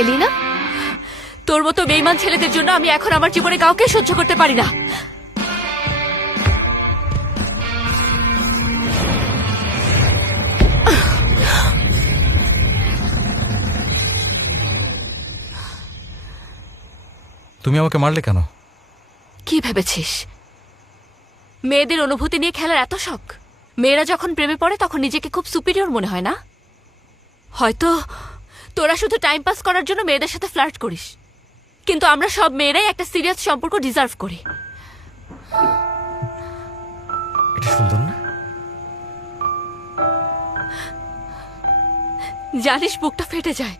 এলিনা, তোর মতো বেঈমান ছেলেদের জন্য আমি এখন আমার জীবনে কাউকে সহ্য করতে পারি না। তুমি আমাকে মারলে কেন? কি ভেবেছিস মেয়েদের অনুভূতি নিয়ে খেলার এত শখ? মেয়েরা যখন প্রেমে পড়ে তখন নিজেকে খুব সুপিরিয়র মনে হয় না? হয়তো তোরা শুধু টাইম পাস করার জন্য মেয়েদের সাথে ফ্লার্ট করিস, কিন্তু আমরা সব মেয়েরাই একটা সিরিয়াস সম্পর্ক ডিজার্ভ করি। এটা সুন্দর না? জানিস, বুকটা ফেটে যায়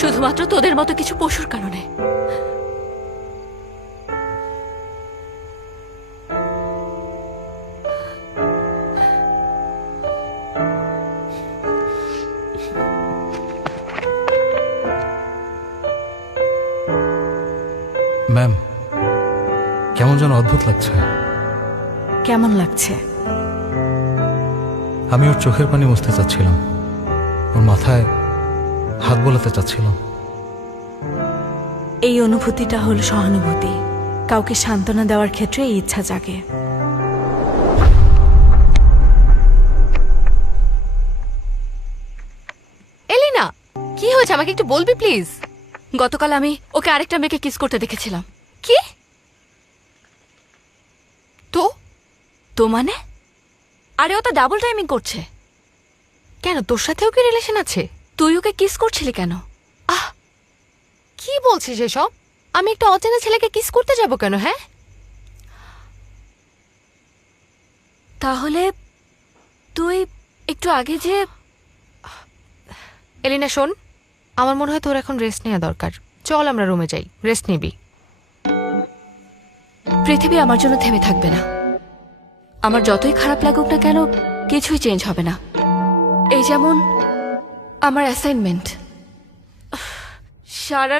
শুধুমাত্র তোদের মতো কিছু পশুর কারণে। ম্যাম, কেমন যেন অদ্ভুত লাগছে। কেমন লাগছে? আমি ওর চোখের পানি মুছতে চাচ্ছিলাম, ওর মাথায় হাত বোলাতে চাচ্ছিলাম। এই অনুভূতিটা হলো সহানুভূতি। কাউকে সান্ত্বনা দেওয়ার ক্ষেত্রে এই ইচ্ছা জাগে। এলিনা, কি হয়েছে আমাকে একটু বলবি প্লিজ? গতকাল আমি ওকে আরেকটা মেয়েকে কিস করতে দেখেছিলাম। কি? তো তো মানে? আরে ও তো ডাবল টাইমিং করছে। কেন, তোর সাথেও কি রিলেশন আছে? তুই ওকে কিস করছিলি কেন? আহ, কি বলছিস এসব? আমি একটা অচেনা ছেলেকে কিস করতে যাব কেন? হ্যাঁ, তাহলে তুই একটু আগে যে... এলিনা শোন, আমার মনে হয় তোর এখন রেস্ট নেওয়া দরকার। চল আমরা রুমে যাই, রেস্ট নিবি। পৃথিবী আমার জন্য থেমে থাকবে না। আমার যতই খারাপ লাগুক না কেন, কিছুই চেঞ্জ হবে না। এই যেমন আমার অ্যাসাইনমেন্ট, সারা